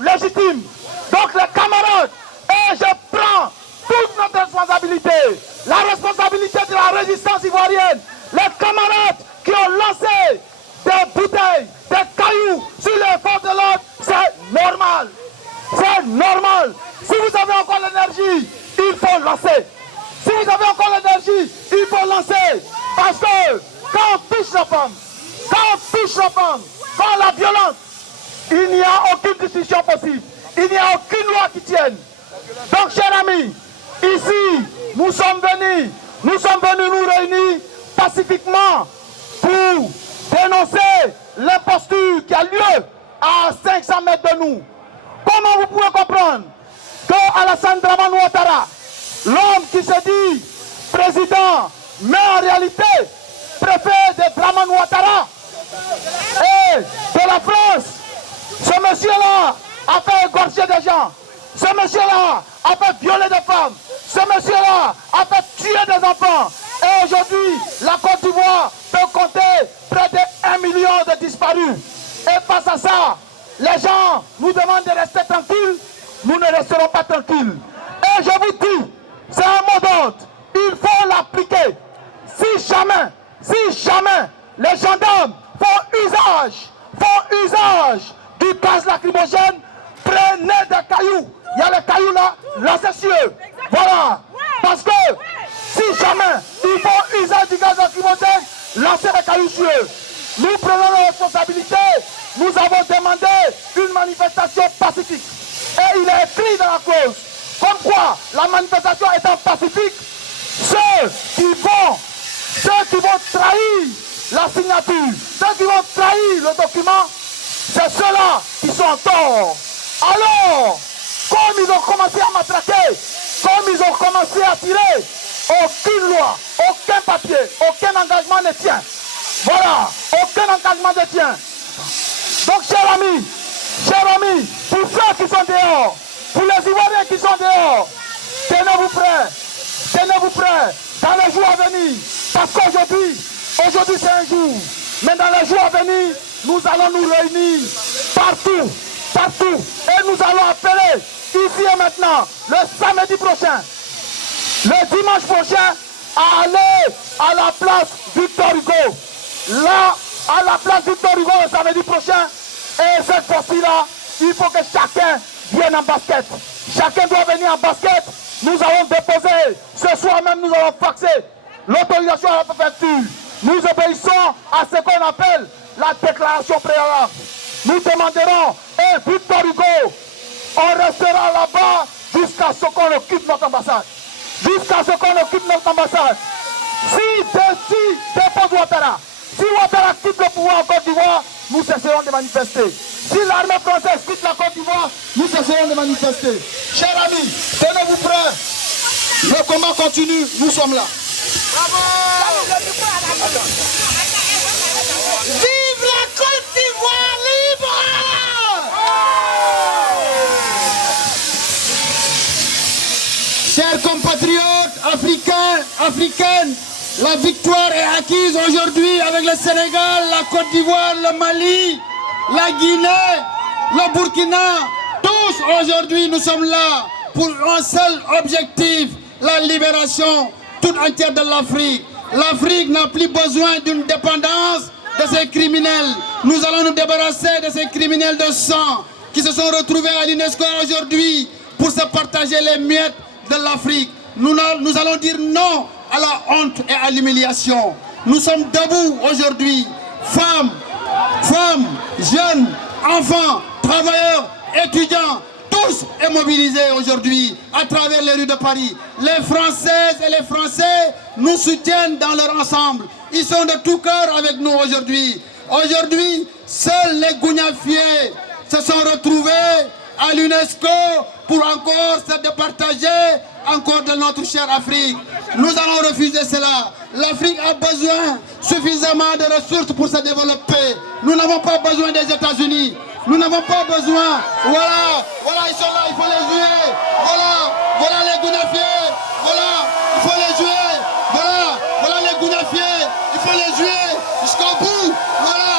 légitime. Donc les camarades, et je prends toute notre responsabilité, la responsabilité de la résistance ivoirienne, les camarades qui ont lancé des bouteilles, des cailloux sur les forces de l'ordre, c'est normal. C'est normal. Si vous avez encore l'énergie, il faut lancer. Si vous avez encore l'énergie, il faut lancer. Parce que quand on touche la femme, quand la violence, il n'y a aucune décision possible. Il n'y a aucune loi qui tienne. Donc, chers amis, ici, nous sommes venus nous réunir pacifiquement pour dénoncer l'imposture qui a lieu à 500 mètres de nous. Comment vous pouvez comprendre que Alassane Dramane Ouattara, l'homme qui se dit président, mais en réalité préfet de Dramane Ouattara et de la France, ce monsieur-là a fait égorger des gens, ce monsieur-là a fait violer des femmes, ce monsieur-là a fait tuer des enfants. Et aujourd'hui, la Côte d'Ivoire peut compter près de 1 million de disparus. Et face à ça, les gens nous demandent de rester tranquilles, nous ne resterons pas tranquilles. Et je vous dis, c'est un mot d'ordre, il faut l'appliquer. Si jamais les gendarmes font usage du gaz lacrymogène, prenez des cailloux. Il y a les cailloux là, lancez sur eux. Voilà. Parce que si jamais ils font usage du gaz lacrymogène, lancez les cailloux sur eux. Nous prenons nos responsabilités. Nous avons demandé une manifestation pacifique. Et il est écrit dans la clause, comme quoi la manifestation étant pacifique, ceux qui vont trahir la signature, ceux qui vont trahir le document, c'est ceux-là qui sont en tort. Alors, comme ils ont commencé à matraquer, comme ils ont commencé à tirer, aucune loi, aucun papier, aucun engagement ne tient. Voilà, aucun engagement ne tient. Donc, chers amis, pour ceux qui sont dehors, pour les Ivoiriens qui sont dehors, tenez-vous prêts dans les jours à venir. Parce qu'aujourd'hui c'est un jour, mais dans les jours à venir, nous allons nous réunir partout. Et nous allons appeler ici et maintenant, le samedi prochain, le dimanche prochain, à aller à la place Victor Hugo. Là, à la place Victor Hugo le samedi prochain, et cette fois-ci-là, il faut que chacun vienne en basket. Chacun doit venir en basket. Nous allons déposer, ce soir même nous allons faxer l'autorisation à la préfecture. Nous obéissons à ce qu'on appelle la déclaration préalable. Nous demanderons, et Victor Hugo, on restera là-bas jusqu'à ce qu'on occupe notre ambassade. Si dépose Ouattara, si Ouattara quitte le pouvoir en Côte d'Ivoire, nous cesserons de manifester. Si l'armée française quitte la Côte d'Ivoire, nous cesserons de manifester. Chers amis, tenez-vous prêts. Le combat continue, nous sommes là. Bravo! Vive la Côte d'Ivoire libre! Chers compatriotes africaines, la victoire est acquise aujourd'hui avec le Sénégal, la Côte d'Ivoire, le Mali, la Guinée, le Burkina. Tous aujourd'hui nous sommes là pour un seul objectif, la libération toute entière de l'Afrique. L'Afrique n'a plus besoin d'une dépendance de ces criminels. Nous allons nous débarrasser de ces criminels de sang qui se sont retrouvés à l'UNESCO aujourd'hui pour se partager les miettes de l'Afrique. Nous allons dire non à la honte et à l'humiliation. Nous sommes debout aujourd'hui. Femmes, jeunes, enfants, travailleurs, étudiants, tous est mobilisé aujourd'hui à travers les rues de Paris. Les Françaises et les Français nous soutiennent dans leur ensemble. Ils sont de tout cœur avec nous aujourd'hui. Aujourd'hui, seuls les Gougnafiés se sont retrouvés à l'UNESCO pour encore se départager encore de notre chère Afrique. Nous allons refuser cela. L'Afrique a besoin suffisamment de ressources pour se développer. Nous n'avons pas besoin des États-Unis. Nous n'avons pas besoin. Voilà, ils sont là, il faut les jouer. Voilà les Gougnafiés. Voilà, il faut les jouer. Voilà les Gougnafiés. Il faut les jouer jusqu'au bout. Voilà,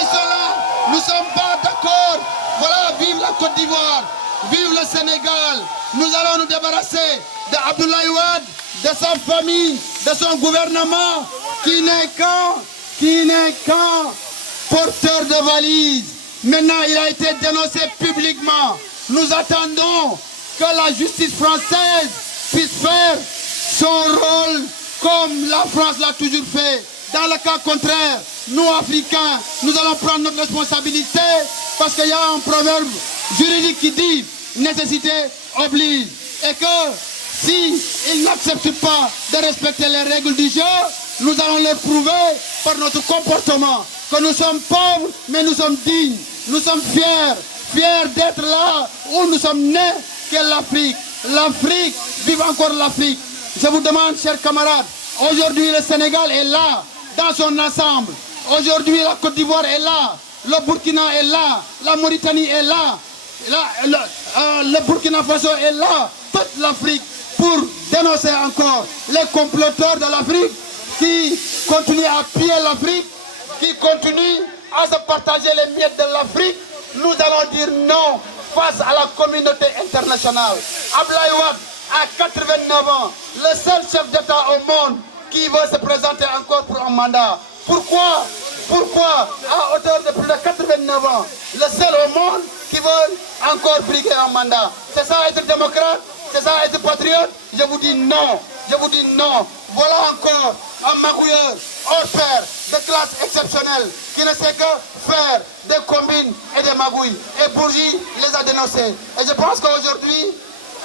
ils sont là. Nous ne sommes pas d'accord. Voilà, vive la Côte d'Ivoire, vive le Sénégal. Nous allons nous débarrasser d'Abdoulaye Wade, de sa famille, de son gouvernement, qui n'est qu'un porteur de valises. Maintenant, il a été dénoncé publiquement. Nous attendons que la justice française puisse faire son rôle comme la France l'a toujours fait. Dans le cas contraire, nous Africains, nous allons prendre notre responsabilité parce qu'il y a un proverbe juridique qui dit « nécessité oblige » et que si ils n'acceptent pas de respecter les règles du jeu, nous allons leur prouver par notre comportement que nous sommes pauvres mais nous sommes dignes, nous sommes fiers d'être là où nous sommes nés, qu'est l'Afrique. L'Afrique, vive encore l'Afrique. Je vous demande, chers camarades, aujourd'hui le Sénégal est là, dans son ensemble. Aujourd'hui la Côte d'Ivoire est là, le Burkina est là, la Mauritanie est là, le Burkina Faso est là, toute l'Afrique pour dénoncer encore les comploteurs de l'Afrique qui continuent à piller l'Afrique, qui continuent à se partager les miettes de l'Afrique. Nous allons dire non face à la communauté internationale. Abdoulaye Wade a 89 ans, le seul chef d'État au monde qui veut se présenter encore pour un mandat. Pourquoi à hauteur de plus de 89 ans, le seul au monde qui veut encore briguer un mandat? C'est ça être démocrate? C'est ça être patriote? Je vous dis non. Je vous dis non. Voilà encore un magouilleur hors pair de classe exceptionnelle qui ne sait que faire des combines et des magouilles. Et Bourgi les a dénoncés. Et je pense qu'aujourd'hui,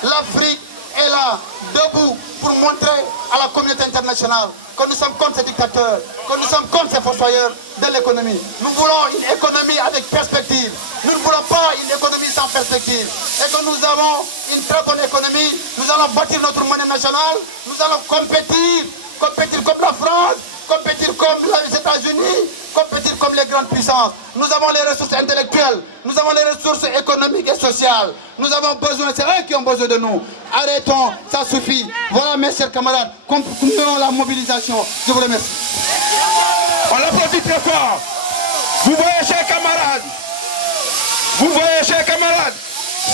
l'Afrique est là, debout, pour montrer à la communauté internationale que nous sommes contre ces dictateurs, que nous sommes contre ces fossoyeurs de l'économie. Nous voulons une économie avec perspective. Nous ne voulons pas une économie sans perspective. Et que nous avons une très bonne économie. Nous allons bâtir notre monnaie nationale. Nous allons compétir comme la France, compétir comme les États-Unis, compétir comme les grandes puissances. Nous avons les ressources intellectuelles, nous avons les ressources économiques et sociales. Nous avons besoin, c'est eux qui ont besoin de nous. Arrêtons, ça suffit. Voilà mes chers camarades, continuons la mobilisation. Je vous remercie. On l'applaudit très fort. Vous voyez, chers camarades,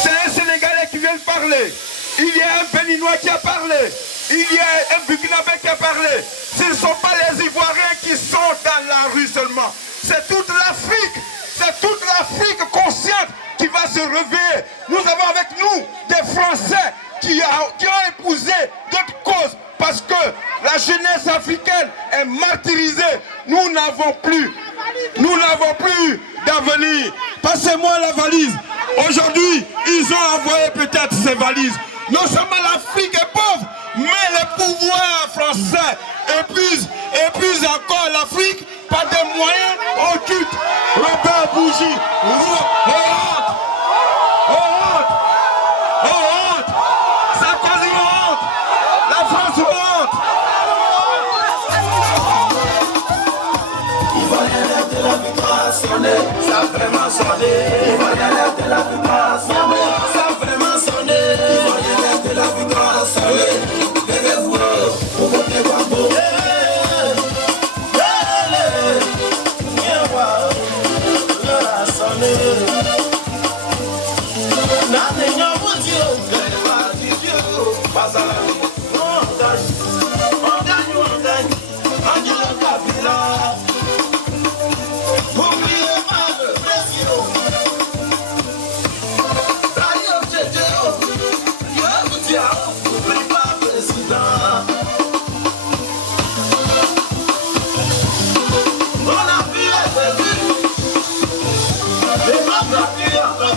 c'est un Sénégalais qui vient de parler. Il y a un Béninois qui a parlé. Il y a un Burkinabé qui a parlé. Ce ne sont pas les Ivoiriens qui sont dans la rue seulement. C'est toute l'Afrique consciente qui va se réveiller. Nous avons avec nous des Français qui ont épousé d'autres causes parce que la jeunesse africaine est martyrisée. Nous n'avons plus d'avenir. Passez-moi la valise. Aujourd'hui, ils ont envoyé peut-être ces valises. Non seulement l'Afrique est pauvre, mais les pouvoirs français épuisent encore l'Afrique par des moyens occultes. Robert Bourgi, honte! Sarkozy honte! La France honte! Ivoirien de la victoire sonné, ça a vraiment sonné. Ivoirien de la victoire sonné, ça a vraiment sonné. Ivoirien de la victoire sonné, levez-vous, vous votez Gbagbo. Pasala.